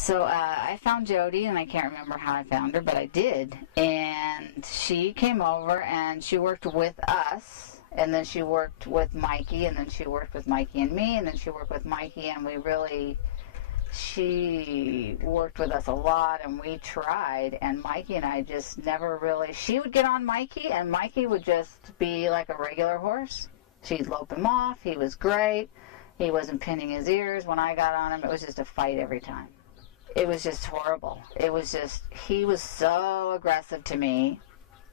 So I found Jodi, and I can't remember how I found her, but I did. And she came over, and she worked with us, and then she worked with Mikey, and then she worked with Mikey and me, and then she worked with Mikey, and she worked with us a lot, and we tried, and Mikey and I just never really, she would get on Mikey, and Mikey would just be like a regular horse. She'd lope him off. He was great. He wasn't pinning his ears. When I got on him, it was just a fight every time. It was just horrible. It was just, he was so aggressive to me,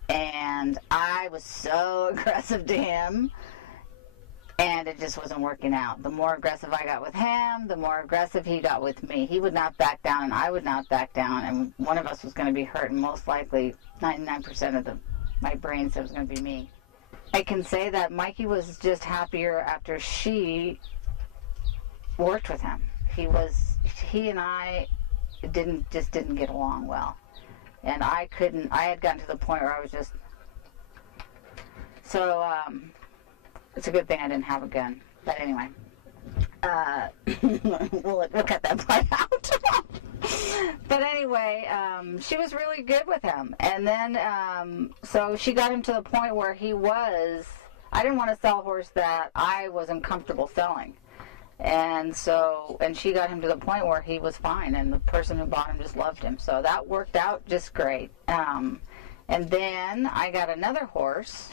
and I was so aggressive to him, and it just wasn't working out. The more aggressive I got with him, the more aggressive he got with me. He would not back down, and I would not back down, and one of us was going to be hurt, and most likely 99% of my brain said it was going to be me. I can say that Mikey was just happier after she worked with him. He and I didn't get along well, and I had gotten to the point where I was just, so it's a good thing I didn't have a gun, but anyway, we'll cut that part out. But anyway, she was really good with him, and then so she got him to the point where I didn't want to sell a horse that I wasn't comfortable selling. And she got him to the point where he was fine, and the person who bought him just loved him. So that worked out just great. And then I got another horse,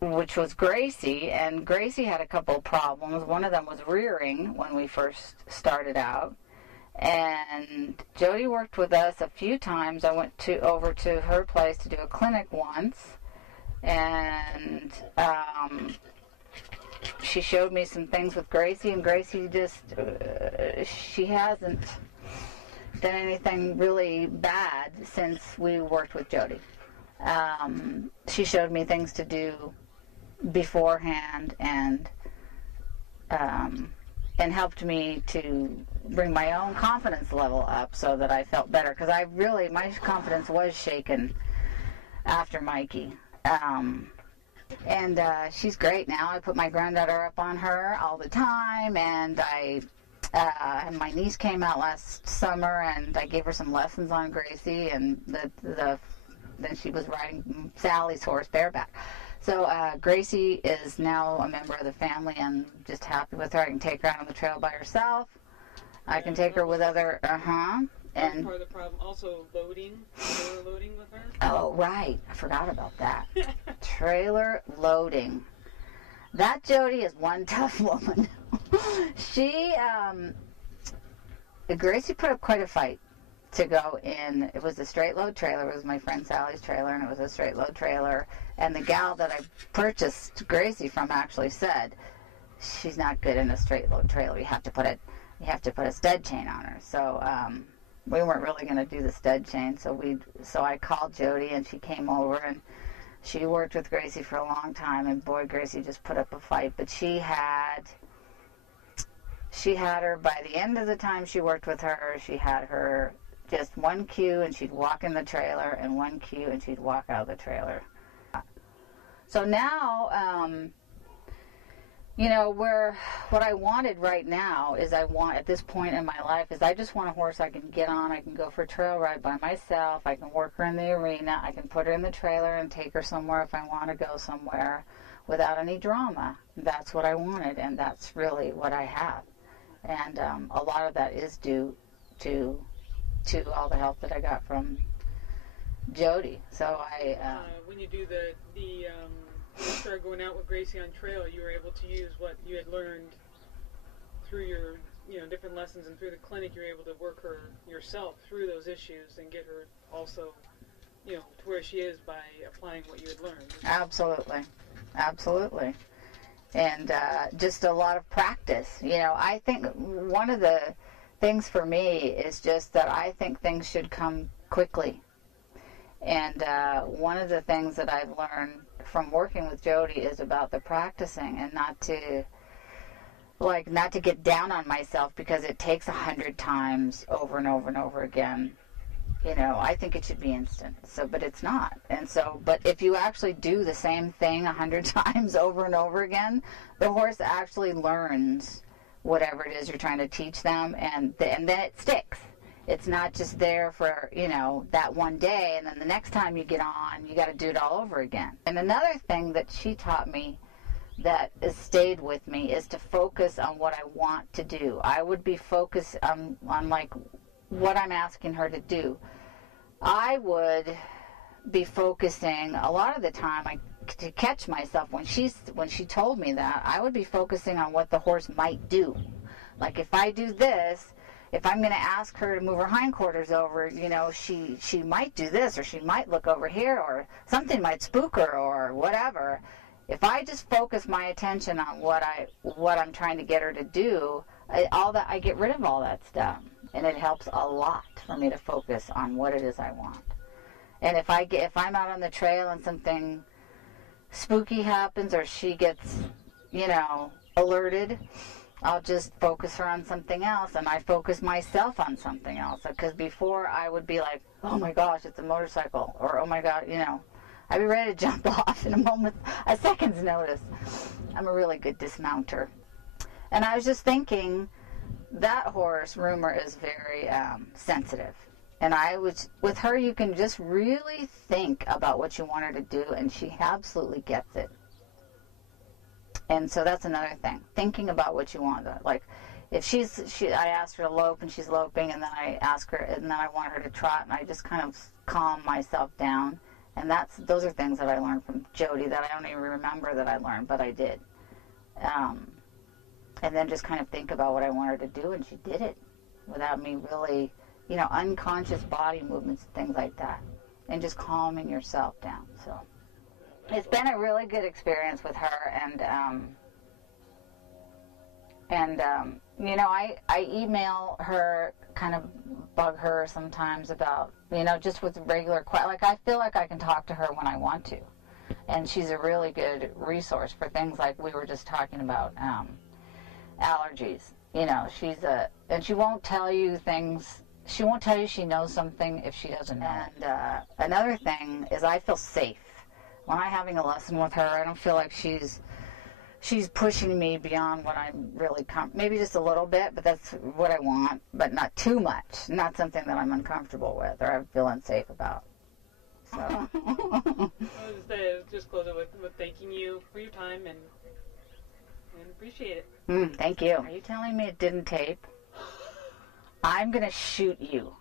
which was Gracie, and Gracie had a couple of problems. One of them was rearing when we first started out. And Jodi worked with us a few times. I went over to her place to do a clinic once, and she showed me some things with Gracie, and Gracie just, she hasn't done anything really bad since we worked with Jodi. She showed me things to do beforehand, and helped me to bring my own confidence level up so that I felt better, because my confidence was shaken after Mikey. And she's great now. I put my granddaughter up on her all the time, and my niece came out last summer, and I gave her some lessons on Gracie, and then she was riding Sally's horse bareback. So Gracie is now a member of the family, and just happy with her. I can take her out on the trail by herself. I can take her with other, And part of the problem, also loading with her. Oh, right. I forgot about that. Trailer loading. That Jodi is one tough woman. Gracie put up quite a fight to go in. It was a straight load trailer. It was my friend Sally's trailer, and it was a straight load trailer. And the gal that I purchased Gracie from actually said, she's not good in a straight load trailer. You have to put a stud chain on her. So, we weren't really going to do the stud chain, so I called Jodi, and she came over, and she worked with Gracie for a long time, and boy, Gracie just put up a fight. But she had her, by the end of the time she worked with her, she had her just one cue, and she'd walk in the trailer, and one cue, and she'd walk out of the trailer. So now, what I wanted right now is at this point in my life, I just want a horse I can get on. I can go for a trail ride by myself. I can work her in the arena. I can put her in the trailer and take her somewhere if I want to go somewhere without any drama. That's what I wanted, and that's really what I have. And a lot of that is due to all the help that I got from Jodi. So when you do you started going out with Gracie on trail, you were able to use what you had learned through your, different lessons, and through the clinic, you were able to work her yourself through those issues and get her also, to where she is by applying what you had learned. Absolutely. And just a lot of practice. I think one of the things for me is just that I think things should come quickly. And one of the things that I've learned from working with Jodi is about the practicing, and not to get down on myself because it takes 100 times over and over and over again. I think it should be instant. But it's not. But if you actually do the same thing 100 times over and over again, the horse actually learns whatever it is you're trying to teach them, and then it sticks. It's not just there for, that one day, and then the next time you get on, you got to do it all over again. And another thing that she taught me that has stayed with me is to focus on what I want to do. I would be focused on like what I'm asking her to do. I would be focusing a lot of the time, to catch myself when she told me that, I would be focusing on what the horse might do. Like if I do this, if I'm going to ask her to move her hindquarters over, she might do this, or she might look over here, or something might spook her, or whatever. If I just focus my attention on what I'm trying to get her to do, I get rid of all that stuff, and it helps a lot for me to focus on what it is I want. And if I'm out on the trail and something spooky happens, or she gets, alerted, I'll just focus her on something else, and I focus myself on something else. Because before I would be like, oh my gosh, it's a motorcycle, or oh my God, I'd be ready to jump off in a second's notice. I'm a really good dismounter. And I was just thinking, that horse, Rumor, is very sensitive. And with her, you can just really think about what you want her to do, and she absolutely gets it. And so that's another thing, thinking about what you want. Like, if I ask her to lope and she's loping, and then I ask her, and then I want her to trot, and I just kind of calm myself down. And those are things that I learned from Jodi that I don't even remember that I learned, but I did. And then just kind of think about what I want her to do, and she did it without me really, unconscious body movements and things like that, and just calming yourself down. So it's been a really good experience with her, and I email her, kind of bug her sometimes about, just with regular questions. Like, I feel like I can talk to her when I want to, and she's a really good resource for things like we were just talking about, allergies. And she won't tell you things. She won't tell you she knows something if she doesn't know. And another thing is, I feel safe when I'm having a lesson with her. I don't feel like she's pushing me beyond what I'm really maybe just a little bit, but that's what I want, but not too much. Not something that I'm uncomfortable with or I feel unsafe about. So I was just closing with thanking you for your time and appreciate it. Thank you. Are you telling me it didn't tape? I'm gonna shoot you.